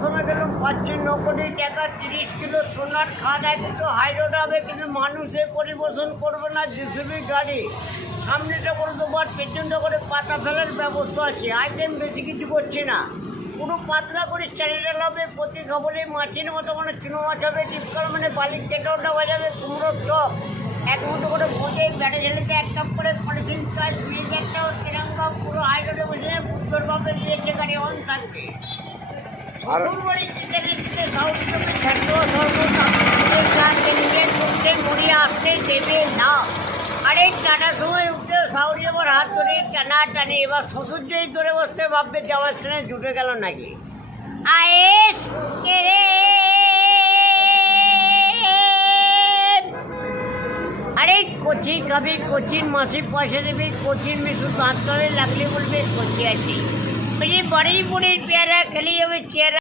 সময় গেলাম পাচ্ছি 9 কোটি টাকা 30 কিলো সোনার খাদ একটু হাইরোড হবে, কিন্তু মানুষে পরিবেশন করবে না জিসিবি গাড়ি। সামনেটা করে দেবার পেছনটা করে পাতা ফেলার ব্যবস্থা আছে। আইটেম বেশি কিছু করছি না, পুরো পাতলা করে চ্যানেল হবে। প্রতি খবরে মাছের মতো মানে চুনো মাছ হবে, টিপকাল মানে বালির কেটাওটা বাজাবে, কুমড়োর টক এক মতো করে ভোজে ব্যাটে ঝেলেতে 1 কাপ করে পলিথিন প্রায় 20,000 তেরঙ্গা পুরো হাইরোডে বসে বুদ্ধর বাপে দিয়েছে, গাড়ি অন থাকবে। শ্বশুরবাড়ি চিতে সাউথে ঝাড়ো মরিয়া আসতে দেবে না। আরে টাটার সময় উঠতে সাউরি আবার হাত ধরে টানা টানে, এবার শ্বশুর যেই ধরে বসতে ভাববে যাওয়ার সময় জুটে গেল নাকি। আয়েস কে রে, আরে কচি খাবি, কচির মাসি পয়সা দেবে, কচির মিশু দাঁত তলে লাগলে বলবে কচি আছি। বাড়ি বুড়ির পেয়ারা খেলি হবে চেয়ারা।